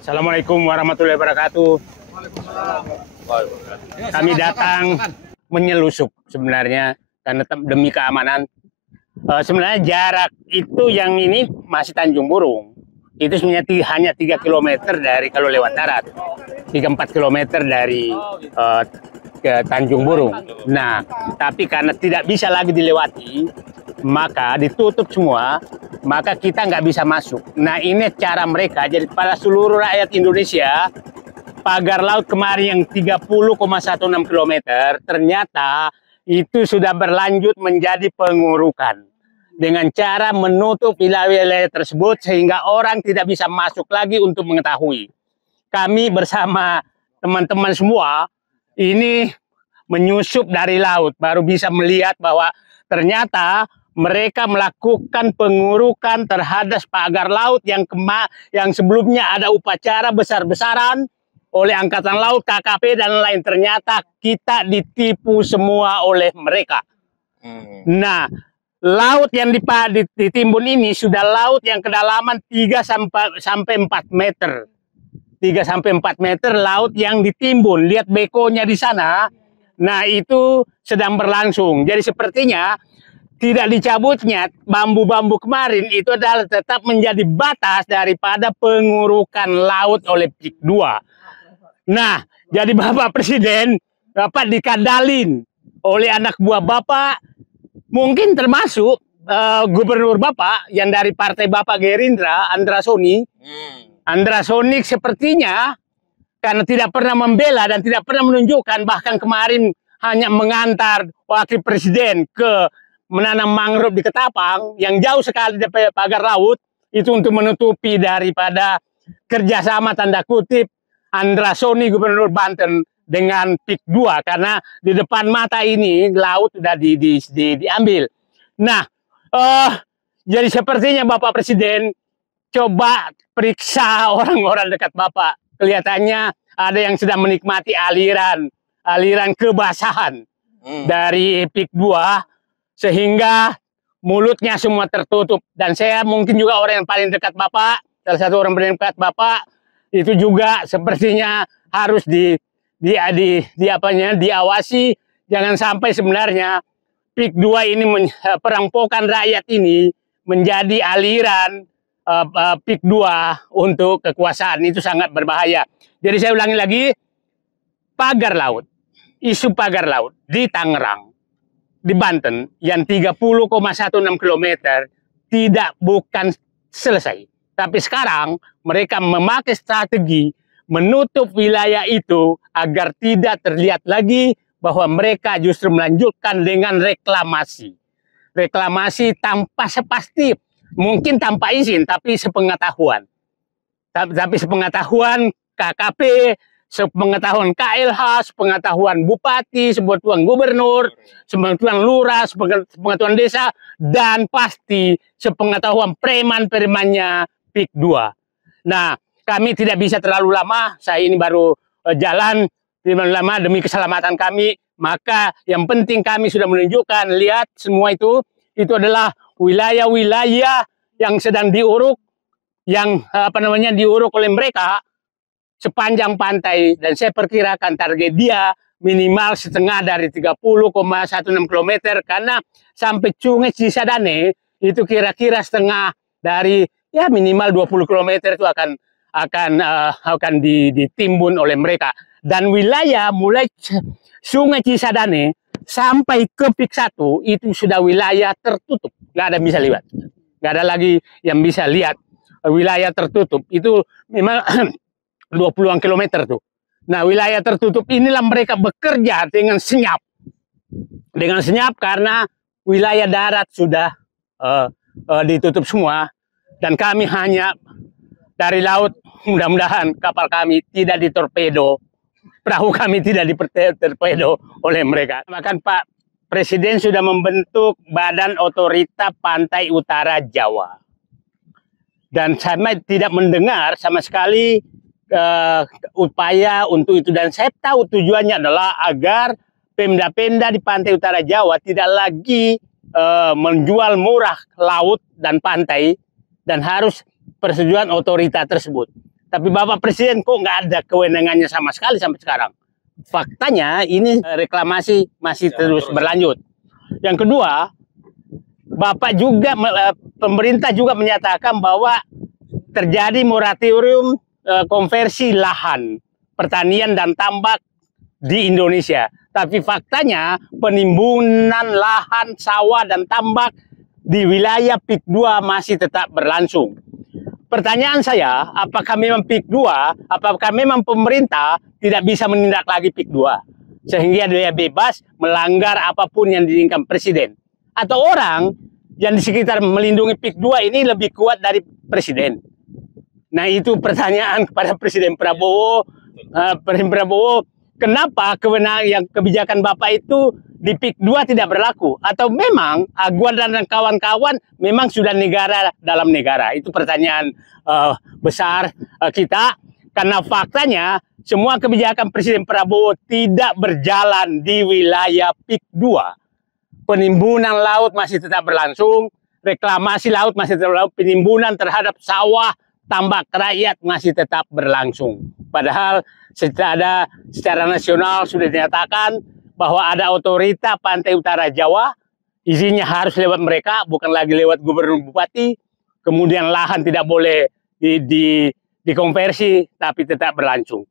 Assalamualaikum warahmatullahi wabarakatuh. Kami datang menyelusup sebenarnya karena demi keamanan. Sebenarnya jarak itu yang ini masih Tanjung Burung. Itu sebenarnya hanya 3 km dari kalau lewat darat. 3-4 km dari ke Tanjung Burung. Nah, tapi karena tidak bisa lagi dilewati, maka ditutup semua, maka kita nggak bisa masuk. Nah, ini cara mereka. Jadi pada seluruh rakyat Indonesia, pagar laut kemarin yang 30,16 km, ternyata itu sudah berlanjut menjadi pengurukan. Dengan cara menutup wilayah-wilayah tersebut sehingga orang tidak bisa masuk lagi untuk mengetahui. Kami bersama teman-teman semua ini menyusup dari laut, baru bisa melihat bahwa ternyata mereka melakukan pengurukan terhadap pagar laut yang sebelumnya ada upacara besar-besaran oleh Angkatan Laut, KKP, dan lain. Ternyata kita ditipu semua oleh mereka. Nah, laut yang ditimbun ini sudah laut yang kedalaman 3-4 meter. 3-4 meter laut yang ditimbun. Lihat bekonya di sana. Nah, itu sedang berlangsung. Jadi sepertinya tidak dicabutnya bambu-bambu kemarin itu adalah tetap menjadi batas daripada pengurukan laut oleh PIK 2. Nah, jadi Bapak Presiden Bapak dikadalin oleh anak buah Bapak, mungkin termasuk Gubernur Bapak yang dari partai Bapak Gerindra, Andra Soni. Andra Soni sepertinya karena tidak pernah membela dan tidak pernah menunjukkan, bahkan kemarin hanya mengantar Wakil Presiden ke menanam mangrove di Ketapang yang jauh sekali dari pagar laut, itu untuk menutupi daripada kerjasama tanda kutip Andra Soni Gubernur Banten dengan PIK 2, karena di depan mata ini laut sudah diambil. Nah, jadi sepertinya Bapak Presiden coba periksa orang-orang dekat Bapak. Kelihatannya ada yang sedang menikmati aliran kebasahan dari PIK 2 sehingga mulutnya semua tertutup. Dan saya mungkin juga orang yang paling dekat Bapak, salah satu orang paling dekat Bapak, itu juga sepertinya harus diawasi, jangan sampai sebenarnya PIK 2 ini perampokan rakyat ini menjadi aliran PIK 2 untuk kekuasaan. Itu sangat berbahaya. Jadi saya ulangi lagi, pagar laut, isu pagar laut di Tangerang, di Banten yang 30,16 km bukan selesai. Tapi sekarang mereka memakai strategi menutup wilayah itu agar tidak terlihat lagi bahwa mereka justru melanjutkan dengan reklamasi. Reklamasi tanpa sepasti, mungkin tanpa izin, tapi sepengetahuan. Tapi sepengetahuan KKP, sepengetahuan KLH, sepengetahuan Bupati, sepengetahuan Gubernur, sepengetahuan Lurah, sepengetahuan desa, dan pasti sepengetahuan preman-premannya PIK 2. Nah, kami tidak bisa terlalu lama, saya ini baru jalan terlalu lama demi keselamatan kami, maka yang penting kami sudah menunjukkan, lihat semua itu adalah wilayah-wilayah yang sedang diuruk, yang diuruk oleh mereka sepanjang pantai, dan saya perkirakan target dia minimal setengah dari 30,16 km, karena sampai Sungai Cisadane itu kira-kira setengah dari ya minimal 20 km itu akan ditimbun oleh mereka. Dan wilayah mulai Sungai Cisadane sampai ke PIK 1 itu sudah wilayah tertutup, nggak ada yang bisa lihat, nggak ada lagi yang bisa lihat, wilayah tertutup itu memang 20-an kilometer tuh. Nah, wilayah tertutup inilah mereka bekerja dengan senyap karena wilayah darat sudah ditutup semua, dan kami hanya dari laut. Mudah-mudahan kapal kami tidak ditorpedo, perahu kami tidak ditorpedo oleh mereka. Bahkan Pak Presiden sudah membentuk Badan Otorita Pantai Utara Jawa, dan saya tidak mendengar sama sekali upaya untuk itu. Dan saya tahu tujuannya adalah agar pemda-pemda di pantai utara Jawa tidak lagi menjual murah laut dan pantai, dan harus persetujuan otorita tersebut. Tapi Bapak Presiden kok nggak ada kewenangannya sama sekali sampai sekarang. Faktanya ini reklamasi masih terus berlanjut. Yang kedua, Bapak juga, pemerintah juga menyatakan bahwa terjadi moratorium konversi lahan pertanian dan tambak di Indonesia. Tapi faktanya penimbunan lahan sawah dan tambak di wilayah PIK 2 masih tetap berlangsung. Pertanyaan saya, apakah memang PIK 2, apakah memang pemerintah tidak bisa menindak lagi PIK 2 sehingga dia bebas melanggar apapun yang diinginkan presiden? Atau orang yang di sekitar melindungi PIK 2 ini lebih kuat dari presiden? Nah, itu pertanyaan kepada Presiden Prabowo. Presiden Prabowo, kenapa kebijakan Bapak itu di PIK 2 tidak berlaku? Atau memang Aguan dan kawan-kawan memang sudah negara dalam negara? Itu pertanyaan besar kita, karena faktanya semua kebijakan Presiden Prabowo tidak berjalan di wilayah PIK 2. Penimbunan laut masih tetap berlangsung, reklamasi laut masih tetap berlangsung, penimbunan terhadap sawah, tambak rakyat masih tetap berlangsung. Padahal secara nasional sudah dinyatakan bahwa ada otorita Pantai Utara Jawa, izinnya harus lewat mereka, bukan lagi lewat gubernur bupati. Kemudian lahan tidak boleh dikonversi, tapi tetap berlangsung.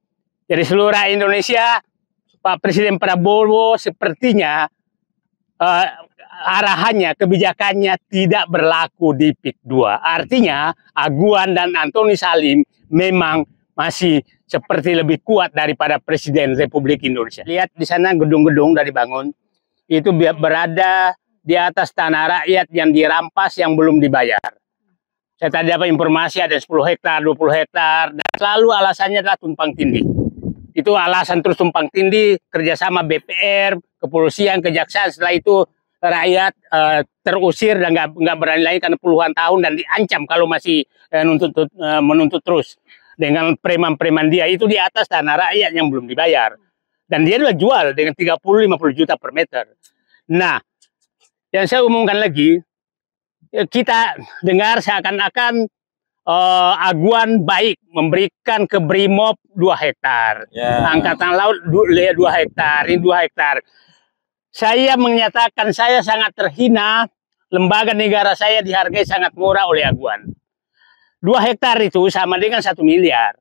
Jadi seluruh Indonesia, Pak Presiden Prabowo sepertinya arahannya, kebijakannya tidak berlaku di PIK 2. Artinya Aguan dan Antoni Salim memang masih seperti lebih kuat daripada Presiden Republik Indonesia. Lihat di sana gedung-gedung dari bangun, itu berada di atas tanah rakyat yang dirampas yang belum dibayar. Saya tadi dapat informasi ada 10 hektar, 20 hektar, dan selalu alasannya adalah tumpang tindih. Itu alasan terus tumpang tindih, kerjasama BPR, kepolisian, kejaksaan, setelah itu rakyat terusir dan nggak berani lagi karena puluhan tahun dan diancam kalau masih menuntut terus dengan preman-preman dia itu di atas tanah rakyat yang belum dibayar, dan dia udah jual dengan 30-50 juta per meter. Nah, yang saya umumkan lagi, kita dengar seakan-akan Aguan baik memberikan ke Brimob 2 hektar, Angkatan Laut 2 hektar, ini 2 hektar. Saya menyatakan saya sangat terhina, lembaga negara saya dihargai sangat murah oleh Aguan. 2 hektar itu sama dengan 1 miliar.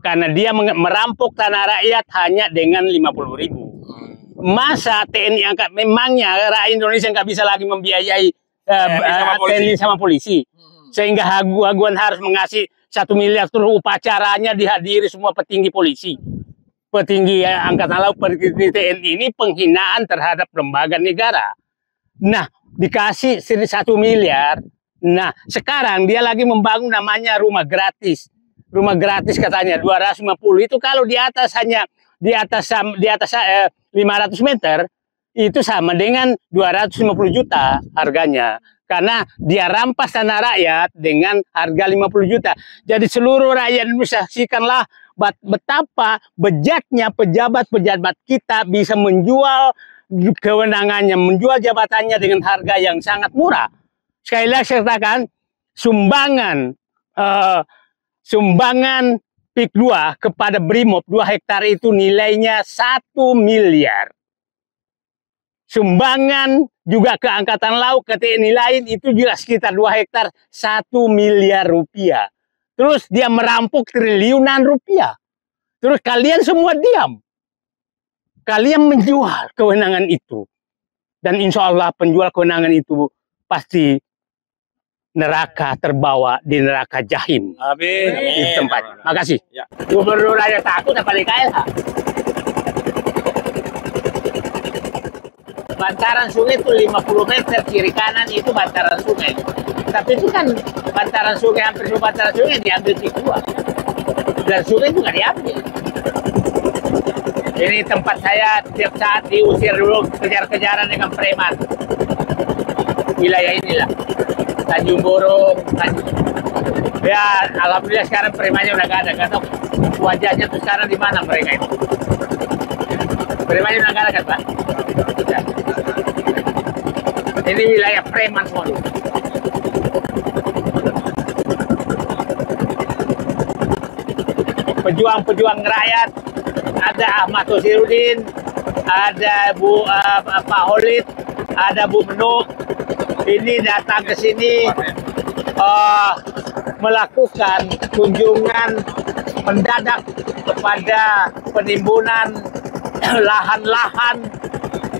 Karena dia merampok tanah rakyat hanya dengan 50.000. Masa TNI angkat, memangnya rakyat Indonesia nggak bisa lagi membiayai TNI sama polisi. Sehingga Aguan harus mengasih 1 miliar, terus upacaranya dihadiri semua petinggi polisi. Petinggi Angkatan Laut, petinggi TNI, ini penghinaan terhadap lembaga negara. Nah, dikasih 1 miliar. Nah, sekarang dia lagi membangun namanya rumah gratis. Rumah gratis katanya 250. Itu kalau di atas 500 meter itu sama dengan 250 juta harganya. Karena dia rampas tanah rakyat dengan harga 50 juta. Jadi seluruh rakyat Indonesia saksikanlah betapa bejatnya pejabat-pejabat kita bisa menjual kewenangannya, menjual jabatannya dengan harga yang sangat murah. Sekali lagi saya katakan, sumbangan PIK 2 kepada Brimob 2 hektar itu nilainya 1 miliar. Sumbangan juga ke Angkatan Laut, ke TNI lain itu juga sekitar 2 hektar 1 miliar rupiah. Terus dia merampok triliunan rupiah. Terus kalian semua diam. Kalian menjual kewenangan itu. Dan insya Allah penjual kewenangan itu pasti neraka terbawa di neraka jahim. Amin. Di tempat. Makasih. Ya. Gubernur aja takut apa di KLH. Bantaran sungai itu 50 meter kiri kanan itu bantaran sungai. Tapi itu kan bantaran sungai, hampir semua bantaran sungai diambil PIK 2. Dan sungai itu nggak diambil. Ini tempat saya tiap saat diusir dulu, kejar-kejaran dengan preman. Wilayah inilah. Tanjung Borong. Ya, alhamdulillah sekarang premannya udah nggak ada. Nggak tahu wajahnya tuh sekarang di mana mereka itu. Premannya udah nggak ada kan, Pak? Ya. Ini wilayah preman semua dulu. pejuang-pejuang rakyat, ada Ahmad Tosirudin, ada Pak Holid, ada Bu Menuk, ini datang ke sini melakukan kunjungan mendadak kepada penimbunan lahan-lahan,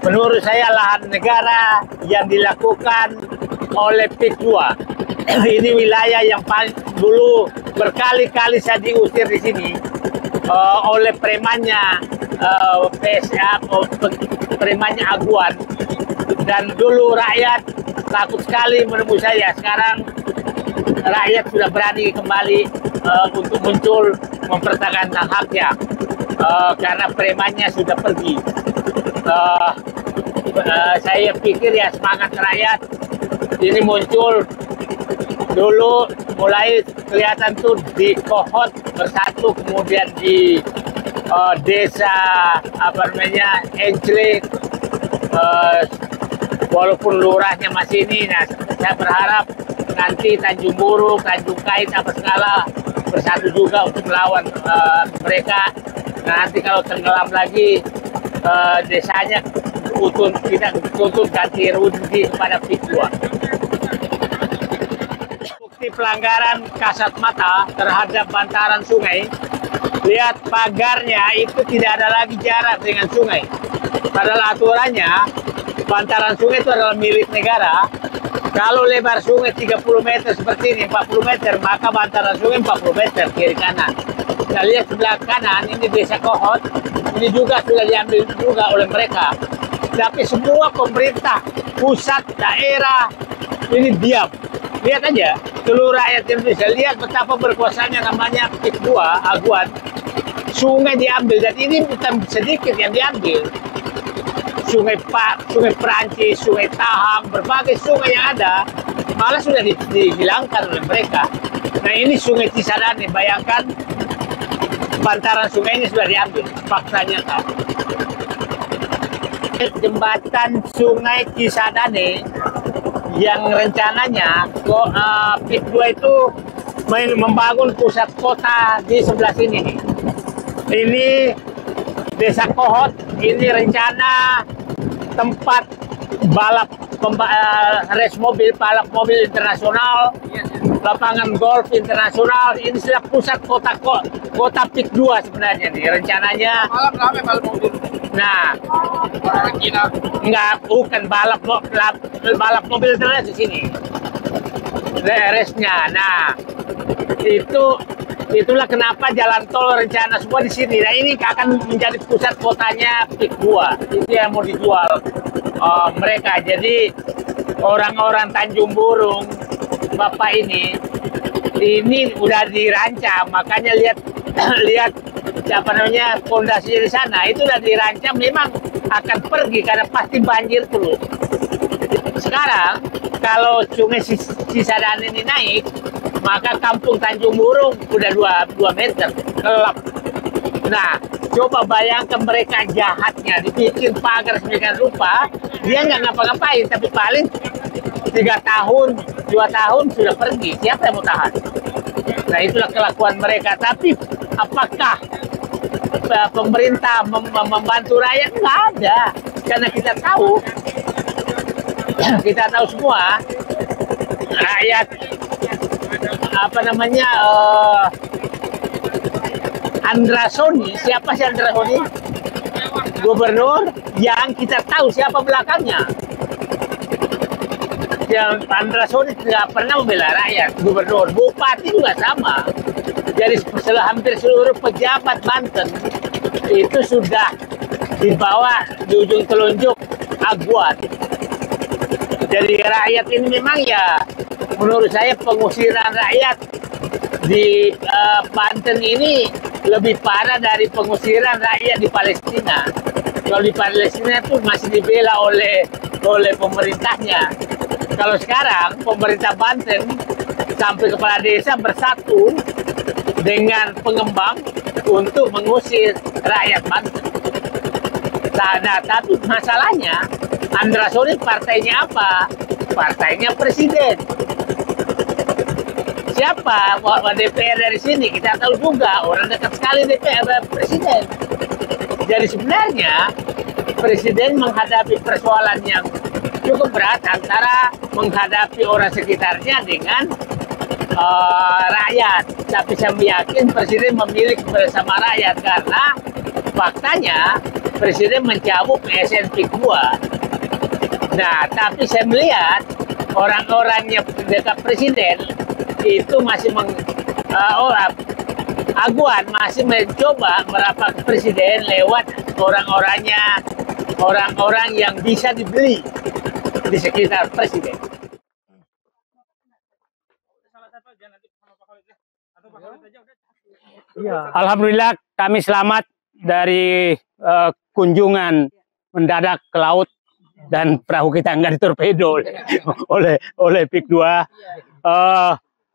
menurut saya lahan negara yang dilakukan oleh PIK 2. Ini wilayah yang paling dulu berkali-kali saya diusir di sini oleh premannya PSA, premannya Aguan, dan dulu rakyat takut sekali menemui saya. Sekarang rakyat sudah berani kembali untuk muncul mempertahankan haknya karena premannya sudah pergi. Saya pikir ya semangat rakyat ini muncul dulu, mulai kelihatan tuh di Kohot bersatu, kemudian di desa Enclek, walaupun lurahnya masih ini. Nah, saya berharap nanti Tanjung Burung, Tanjung Kait, apa segala bersatu juga untuk melawan mereka. Nah, nanti kalau tenggelam lagi desanya, kita tuntut ganti rugi kepada PIK 2. Bukti pelanggaran kasat mata terhadap bantaran sungai. Lihat pagarnya itu tidak ada lagi jarak dengan sungai. Padahal aturannya bantaran sungai itu adalah milik negara. Kalau lebar sungai 30 meter seperti ini, 40 meter, maka bantaran sungai 40 meter kiri kanan. Kita lihat sebelah kanan, ini desa Kohot, ini juga sudah diambil juga oleh mereka. Tapi semua pemerintah, pusat, daerah, ini diam. Lihat aja, seluruh rakyat Indonesia, lihat betapa berkuasanya namanya PIK 2, Aguan. Sungai diambil, dan ini bukan sedikit yang diambil. Sungai Perancis, Sungai Tahang, berbagai sungai yang ada, malah sudah dihilangkan oleh mereka. Nah, ini Sungai Cisadane, bayangkan bantaran sungai ini sudah diambil, faktanya kan. Jembatan Sungai Cisadane yang rencananya PIK 2 itu membangun pusat kota di sebelah sini. Ini desa Kohot, ini rencana tempat balap race mobil, balap mobil internasional, lapangan golf internasional. Ini sudah pusat kota PIK 2 sebenarnya nih rencananya. Malam ramai balap mobil. Nah, bukan balap mobil terus di sini. Race-nya. Nah, itulah kenapa jalan tol rencana semua di sini. Nah, ini akan menjadi pusat kotanya PIK 2. Itu yang mau dijual mereka. Jadi orang-orang Tanjung Burung, Bapak ini udah dirancang. Makanya lihat siapa namanya fondasinya di sana, itu udah dirancang memang akan pergi karena pasti banjir terus. Sekarang kalau Sungai Cisadane ini naik, maka kampung Tanjung Burung udah 2 meter gelap. Nah, coba bayangkan mereka jahatnya, dibikin pagar sedemikian rupa, dia nggak ngapa-ngapain, tapi paling 3 tahun, 2 tahun sudah pergi. Siapa yang mau tahan? Nah, itulah kelakuan mereka. Tapi apakah pemerintah membantu rakyat? Nggak ada. Karena kita tahu semua rakyat Andra Soni. Siapa sih Andra Soni? Gubernur yang kita tahu siapa belakangnya. Yang Andra Soni tidak pernah membela rakyat. Gubernur, bupati juga sama. Jadi hampir seluruh pejabat Banten itu sudah dibawa di ujung telunjuk Aguan. Jadi rakyat ini memang ya, menurut saya pengusiran rakyat di Banten ini lebih parah dari pengusiran rakyat di Palestina. Kalau di Palestina itu masih dibela oleh pemerintahnya. Kalau sekarang pemerintah Banten sampai kepala desa bersatu dengan pengembang untuk mengusir rakyat Banten. Nah, tapi masalahnya Andra Soni partainya apa? Partainya presiden. siapa DPR dari sini, kita tahu juga orang dekat sekali DPR presiden. Jadi sebenarnya presiden menghadapi persoalan yang cukup berat antara menghadapi orang sekitarnya dengan rakyat. Tapi saya yakin presiden memilih bersama rakyat karena faktanya presiden mencabut PSN PIK 2. Nah, tapi saya melihat orang-orang yang dekat presiden itu masih Aguan masih mencoba merapat ke presiden lewat orang-orangnya, orang-orang yang bisa dibeli di sekitar presiden. Alhamdulillah kami selamat dari kunjungan mendadak ke laut dan perahu kita nggak ditorpedo oleh PIK 2.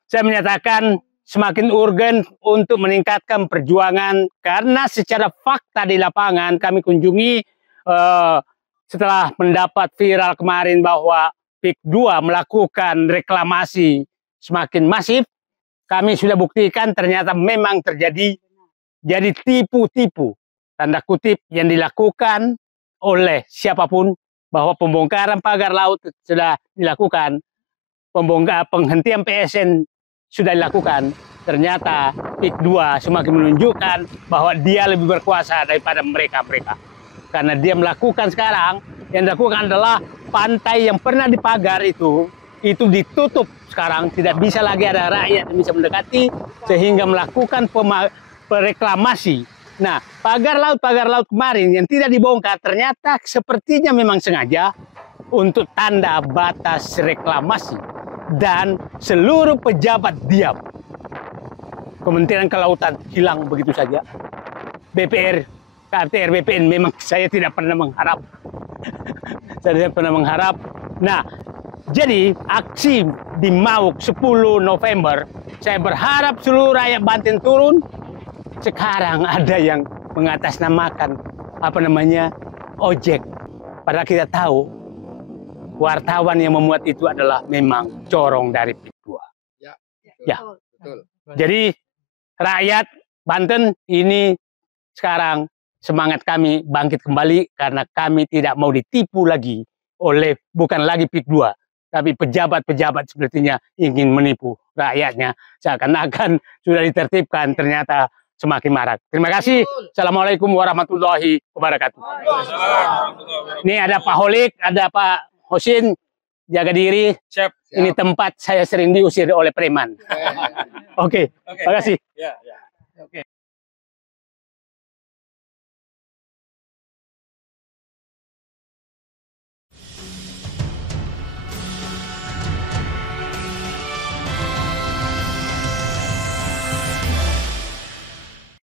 Saya menyatakan semakin urgen untuk meningkatkan perjuangan karena secara fakta di lapangan kami kunjungi setelah mendapat viral kemarin bahwa PIK 2 melakukan reklamasi semakin masif. Kami sudah buktikan ternyata memang terjadi jadi tipu-tipu tanda kutip yang dilakukan oleh siapapun, bahwa pembongkaran pagar laut sudah dilakukan, penghentian PSN sudah dilakukan. Ternyata PIK 2 semakin menunjukkan bahwa dia lebih berkuasa daripada mereka-mereka. Karena dia melakukan sekarang, yang dilakukan adalah pantai yang pernah dipagar itu ditutup sekarang, tidak bisa lagi ada rakyat yang bisa mendekati, sehingga melakukan reklamasi. Nah, pagar laut kemarin yang tidak dibongkar ternyata sepertinya memang sengaja untuk tanda batas reklamasi, dan seluruh pejabat diam. Kementerian Kelautan hilang begitu saja. BPR, KPR, BPN memang saya tidak pernah mengharap. Saya tidak pernah mengharap. Nah, jadi aksi di Mauk 10 November, saya berharap seluruh rakyat Banten turun. Sekarang ada yang mengatasnamakan ojek. Padahal kita tahu wartawan yang memuat itu adalah memang corong dari PIK 2. Ya. Betul. Jadi rakyat Banten ini sekarang semangat kami bangkit kembali karena kami tidak mau ditipu lagi oleh bukan lagi PIK 2. Tapi pejabat-pejabat sepertinya ingin menipu rakyatnya. Seakan-akan sudah ditertibkan, ternyata semakin marak. Terima kasih. Assalamualaikum warahmatullahi wabarakatuh. Ini ada Pak Holik, ada Pak Hosin. Jaga diri. Siap. Ini tempat saya sering diusir oleh preman. Oke. Terima kasih.